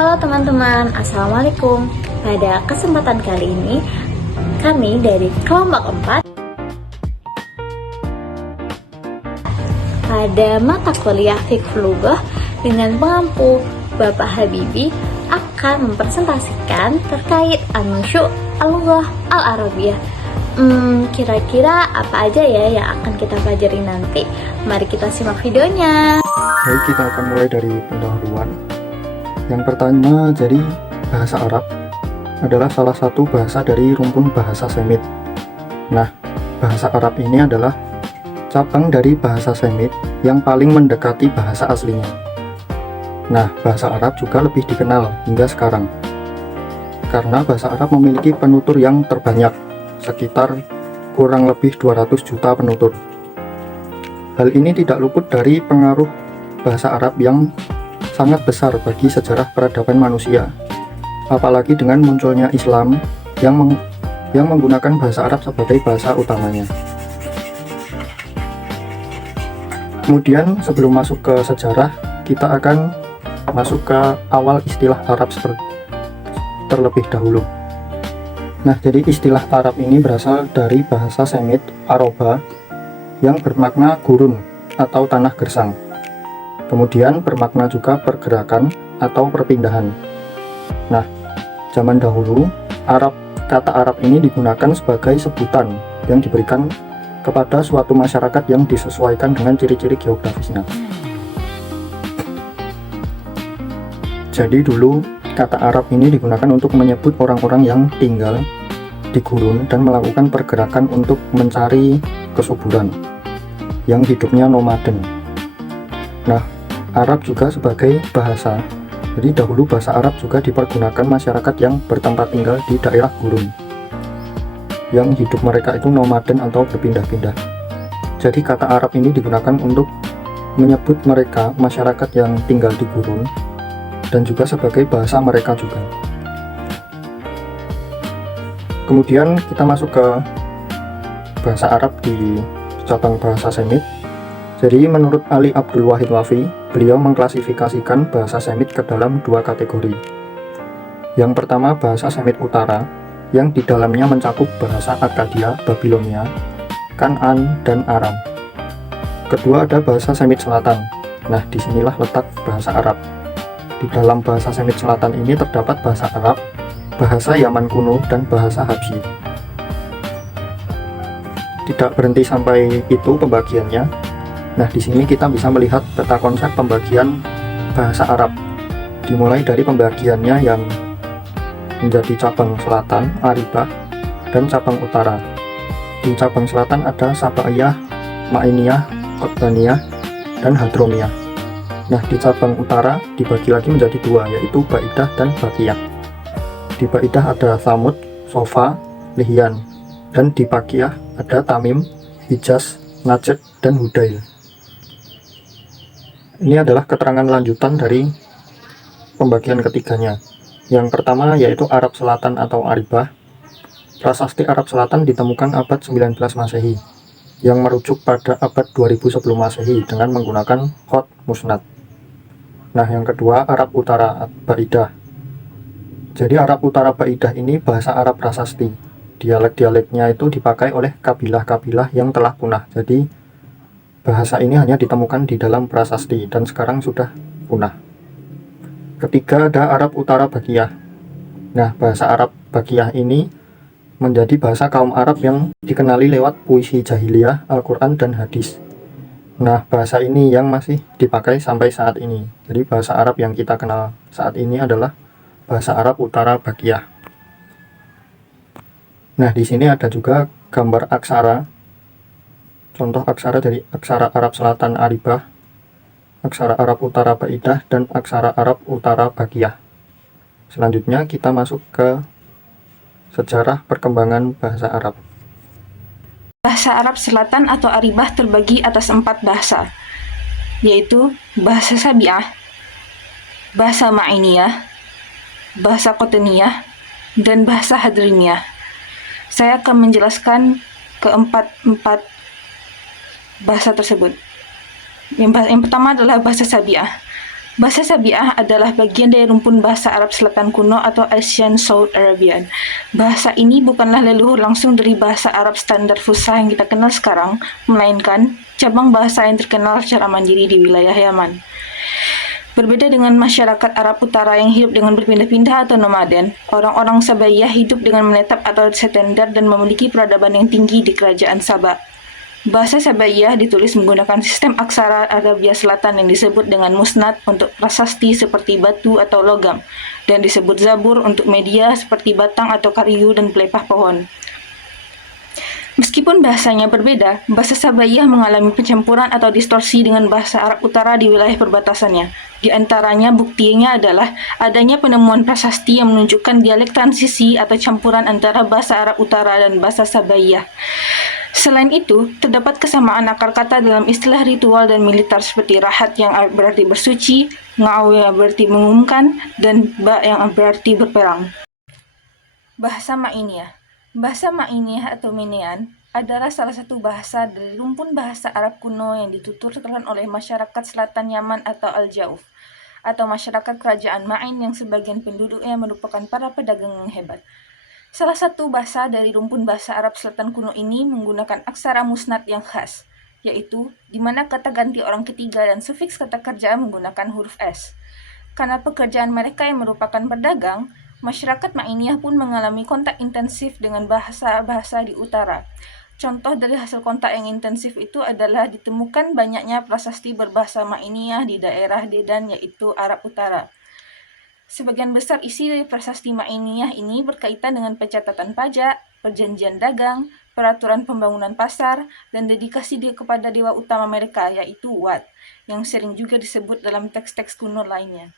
Halo teman-teman, Assalamualaikum. Pada kesempatan kali ini, kami dari kelompok 4 pada mata kuliah Fiqh Lughah dengan pengampu Bapak Habibi akan mempresentasikan terkait An-Nusyu' Al-Lughah Al-Arabiyah. Kira-kira apa aja ya yang akan kita pelajari nanti? Mari kita simak videonya. Baik, kita akan mulai dari pendahuluan. Yang pertama, jadi bahasa Arab adalah salah satu bahasa dari rumpun bahasa Semit. Nah, bahasa Arab ini adalah cabang dari bahasa Semit yang paling mendekati bahasa aslinya. Nah, bahasa Arab juga lebih dikenal hingga sekarang karena bahasa Arab memiliki penutur yang terbanyak, sekitar kurang lebih 200 juta penutur. Hal ini tidak luput dari pengaruh bahasa Arab yang sangat besar bagi sejarah peradaban manusia, apalagi dengan munculnya Islam yang menggunakan bahasa Arab sebagai bahasa utamanya. Kemudian sebelum masuk ke sejarah, kita akan masuk ke awal istilah Arab terlebih dahulu. Nah, jadi istilah Arab ini berasal dari bahasa Semit Aroba yang bermakna gurun atau tanah gersang. Kemudian bermakna juga pergerakan atau perpindahan. Nah, zaman dahulu kata Arab ini digunakan sebagai sebutan yang diberikan kepada suatu masyarakat yang disesuaikan dengan ciri-ciri geografisnya. Jadi dulu kata Arab ini digunakan untuk menyebut orang-orang yang tinggal di gurun dan melakukan pergerakan untuk mencari kesuburan, yang hidupnya nomaden. Nah, Arab juga sebagai bahasa. Jadi dahulu bahasa Arab juga dipergunakan masyarakat yang bertempat tinggal di daerah gurun, yang hidup mereka itu nomaden atau berpindah-pindah. Jadi kata Arab ini digunakan untuk menyebut mereka, masyarakat yang tinggal di gurun, dan juga sebagai bahasa mereka juga. Kemudian kita masuk ke bahasa Arab di cabang bahasa Semit. Jadi menurut Ali Abdul Wahid Wafi, beliau mengklasifikasikan bahasa Semit ke dalam dua kategori. Yang pertama bahasa Semit Utara, yang di dalamnya mencakup bahasa Akkadia, Babilonia, Kan'an, dan Aram. Kedua ada bahasa Semit Selatan. Nah, disinilah letak bahasa Arab. Di dalam bahasa Semit Selatan ini terdapat bahasa Arab, bahasa Yaman kuno, dan bahasa Habsyi. Tidak berhenti sampai itu pembagiannya. Nah, di sini kita bisa melihat peta konsep pembagian bahasa Arab. Dimulai dari pembagiannya yang menjadi cabang selatan, Aribah, dan cabang utara. Di cabang selatan ada Sabaiyah, Ma'iniyah, Qotbaniyah, dan Hadromiyah. Nah, di cabang utara dibagi lagi menjadi dua, yaitu Baidah dan Baqiyah. Di Baidah ada Thamud, Sofa, Lihyan, dan di Baqiyah ada Tamim, Hijaz, Najd, dan Hudail. Ini adalah keterangan lanjutan dari pembagian ketiganya. Yang pertama yaitu Arab Selatan atau Aribah. Prasasti Arab Selatan ditemukan abad 19 Masehi, yang merujuk pada abad 2000 sebelum Masehi dengan menggunakan Khot Musnad. Nah, yang kedua Arab Utara Baidah. Jadi Arab Utara Baidah ini bahasa Arab prasasti. Dialek-dialeknya itu dipakai oleh kabilah-kabilah yang telah punah. Jadi bahasa ini hanya ditemukan di dalam prasasti dan sekarang sudah punah. Ketiga ada Arab Utara Baqiyah. Nah, bahasa Arab Baqiyah ini menjadi bahasa kaum Arab yang dikenali lewat puisi jahiliyah, Al-Quran, dan hadis. Nah, bahasa ini yang masih dipakai sampai saat ini. Jadi bahasa Arab yang kita kenal saat ini adalah bahasa Arab Utara Baqiyah. Nah, di sini ada juga gambar aksara. Contoh aksara dari aksara Arab Selatan Aribah, aksara Arab Utara Baidah, dan aksara Arab Utara Baqiyah. Selanjutnya kita masuk ke sejarah perkembangan bahasa Arab. Bahasa Arab Selatan atau Aribah terbagi atas 4 bahasa, yaitu bahasa Sabi'ah, bahasa Ma'iniyah, bahasa Qotbaniyah, dan bahasa Hadrimiyah. Saya akan menjelaskan keempat bahasa tersebut. Yang pertama adalah bahasa Sabi'ah. Bahasa Sabi'ah adalah bagian dari rumpun bahasa Arab Selatan kuno atau Asian South Arabian. Bahasa ini bukanlah leluhur langsung dari bahasa Arab standar Fusha yang kita kenal sekarang, melainkan cabang bahasa yang terkenal secara mandiri di wilayah Yaman. Berbeda dengan masyarakat Arab Utara yang hidup dengan berpindah-pindah atau nomaden, orang-orang Sabaiyah hidup dengan menetap atau setender dan memiliki peradaban yang tinggi di kerajaan Sabah. Bahasa Sabaiyah ditulis menggunakan sistem aksara Arabia Selatan yang disebut dengan musnad untuk prasasti seperti batu atau logam, dan disebut zabur untuk media seperti batang atau kayu dan pelepah pohon. Meskipun bahasanya berbeda, bahasa Sabaiyah mengalami pencampuran atau distorsi dengan bahasa Arab Utara di wilayah perbatasannya. Di antaranya buktinya adalah adanya penemuan prasasti yang menunjukkan dialek transisi atau campuran antara bahasa Arab Utara dan bahasa Sabaiyah. Selain itu, terdapat kesamaan akar kata dalam istilah ritual dan militer seperti rahat yang berarti bersuci, nga'aw yang berarti mengumumkan, dan ba yang berarti berperang. Bahasa Ma'iniyah. Bahasa Ma'iniyah atau Minean adalah salah satu bahasa dari rumpun bahasa Arab kuno yang dituturkan oleh masyarakat selatan Yaman atau Al-Jauf, atau masyarakat kerajaan Ma'in yang sebagian penduduknya merupakan para pedagang yang hebat. Salah satu bahasa dari rumpun bahasa Arab Selatan kuno ini menggunakan aksara musnad yang khas, yaitu di mana kata ganti orang ketiga dan sufiks kata kerja menggunakan huruf S. Karena pekerjaan mereka yang merupakan pedagang, masyarakat Ma'iniyah pun mengalami kontak intensif dengan bahasa-bahasa di utara. Contoh dari hasil kontak yang intensif itu adalah ditemukan banyaknya prasasti berbahasa Ma'iniyah di daerah Dedan, yaitu Arab Utara. Sebagian besar isi dari prasasti Ma'iniyah ini berkaitan dengan pencatatan pajak, perjanjian dagang, peraturan pembangunan pasar, dan dedikasi dia kepada dewa utama mereka, yaitu Wat, yang sering juga disebut dalam teks-teks kuno lainnya.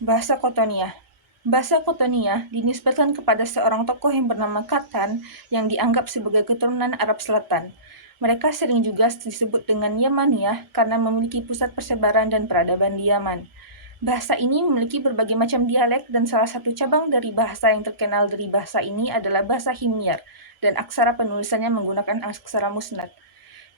Bahasa Qotoniyah. Bahasa Qotoniyah dinisbatkan kepada seorang tokoh yang bernama Katan yang dianggap sebagai keturunan Arab Selatan. Mereka sering juga disebut dengan Yamaniyah karena memiliki pusat persebaran dan peradaban di Yaman. Bahasa ini memiliki berbagai macam dialek dan salah satu cabang dari bahasa yang terkenal dari bahasa ini adalah bahasa Himyar dan aksara penulisannya menggunakan aksara musnad.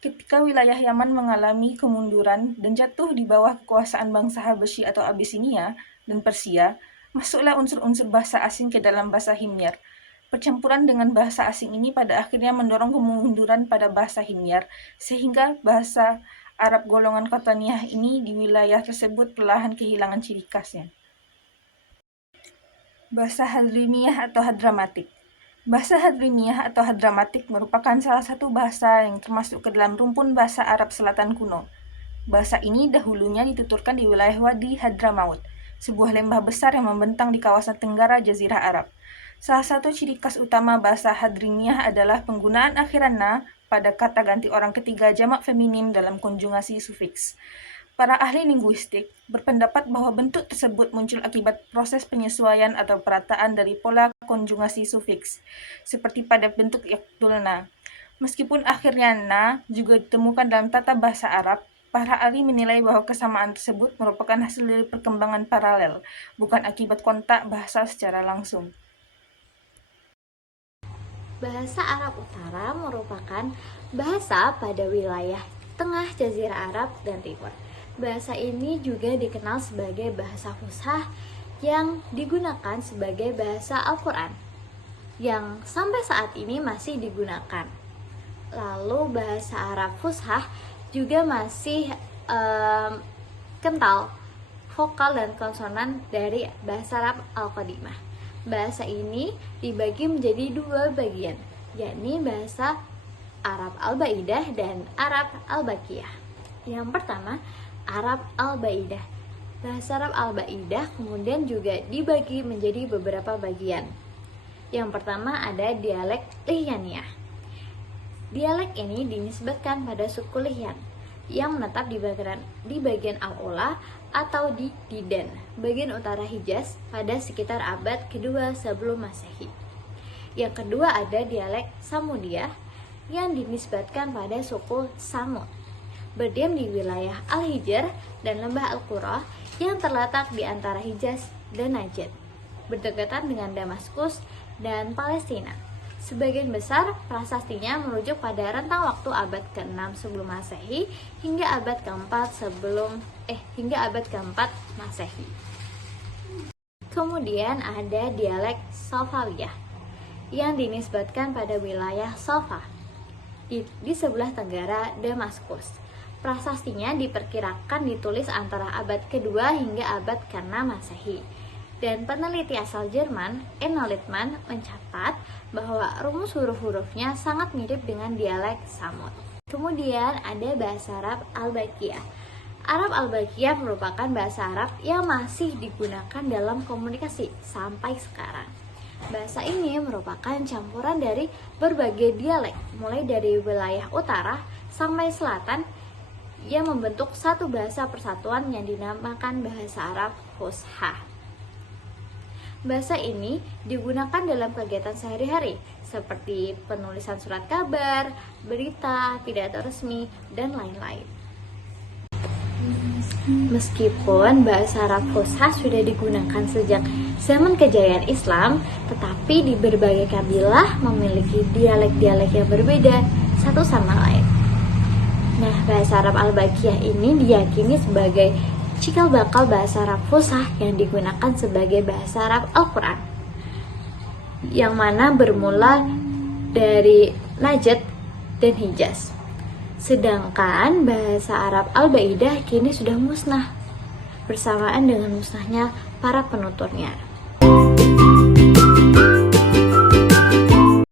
Ketika wilayah Yaman mengalami kemunduran dan jatuh di bawah kekuasaan bangsa Habasyi atau Abisinia dan Persia, masuklah unsur-unsur bahasa asing ke dalam bahasa Himyar. Percampuran dengan bahasa asing ini pada akhirnya mendorong kemunduran pada bahasa Himyar, sehingga bahasa Arab golongan Qotoniyah ini di wilayah tersebut perlahan kehilangan ciri khasnya. Bahasa Hadrimiyah atau Hadramatik. Bahasa Hadrimiyah atau Hadramatik merupakan salah satu bahasa yang termasuk ke dalam rumpun bahasa Arab Selatan kuno. Bahasa ini dahulunya dituturkan di wilayah Wadi Hadramaut, sebuah lembah besar yang membentang di kawasan tenggara Jazirah Arab. Salah satu ciri khas utama bahasa Hadrimiyah adalah penggunaan akhiran na pada kata ganti orang ketiga jamak feminim dalam konjugasi sufiks. Para ahli linguistik berpendapat bahwa bentuk tersebut muncul akibat proses penyesuaian atau perataan dari pola konjugasi sufiks, seperti pada bentuk yaktulna. Meskipun akhirnya na juga ditemukan dalam tata bahasa Arab, para ahli menilai bahwa kesamaan tersebut merupakan hasil dari perkembangan paralel, bukan akibat kontak bahasa secara langsung. Bahasa Arab Utara merupakan bahasa pada wilayah tengah Jazirah Arab dan Timur. Bahasa ini juga dikenal sebagai bahasa Fusha yang digunakan sebagai bahasa Al-Quran, yang sampai saat ini masih digunakan. Lalu bahasa Arab Fusha juga masih kental vokal dan konsonan dari bahasa Arab Al-Qadimah. Bahasa ini dibagi menjadi dua bagian, yakni bahasa Arab Al-Baidah dan Arab Al-Bakiyah. Yang pertama, Arab Al-Baidah. Bahasa Arab Al-Baidah kemudian juga dibagi menjadi beberapa bagian. Yang pertama ada dialek Lihyaniyah. Dialek ini dinisbatkan pada suku Lihyan yang menetap di bagian Al-Ula atau di Didan, bagian utara Hijaz pada sekitar abad kedua sebelum Masehi. Yang kedua ada dialek Samudiyah yang dinisbatkan pada suku Samud, berdiam di wilayah Al-Hijr dan lembah Al-Qura yang terletak di antara Hijaz dan Najd, berdekatan dengan Damaskus dan Palestina. Sebagian besar prasastinya merujuk pada rentang waktu abad ke-6 sebelum Masehi hingga abad ke-4 Masehi. Kemudian ada dialek Salsawiyah yang dinisbatkan pada wilayah Salfa di sebelah tenggara Damaskus. Prasastinya diperkirakan ditulis antara abad kedua hingga abad ke-6 Masehi. Dan peneliti asal Jerman, Enno Littmann, mencatat bahwa rumus huruf-hurufnya sangat mirip dengan dialek Samud. Kemudian ada bahasa Arab Al-Baqiyah. Arab Al-Baqiyah merupakan bahasa Arab yang masih digunakan dalam komunikasi sampai sekarang. Bahasa ini merupakan campuran dari berbagai dialek, mulai dari wilayah utara sampai selatan, yang membentuk satu bahasa persatuan yang dinamakan bahasa Arab Fusha. Bahasa ini digunakan dalam kegiatan sehari-hari seperti penulisan surat kabar, berita, pidato resmi, dan lain-lain. Meskipun bahasa Arab Fusha sudah digunakan sejak zaman kejayaan Islam, tetapi di berbagai kabilah memiliki dialek-dialek yang berbeda satu sama lain. Nah, bahasa Arab Al-Baqiyah ini diyakini sebagai cikal bakal bahasa Arab Fusha yang digunakan sebagai bahasa Arab Al-Quran, yang mana bermula dari Najd dan Hijaz. Sedangkan bahasa Arab Al-Baidah kini sudah musnah bersamaan dengan musnahnya para penuturnya.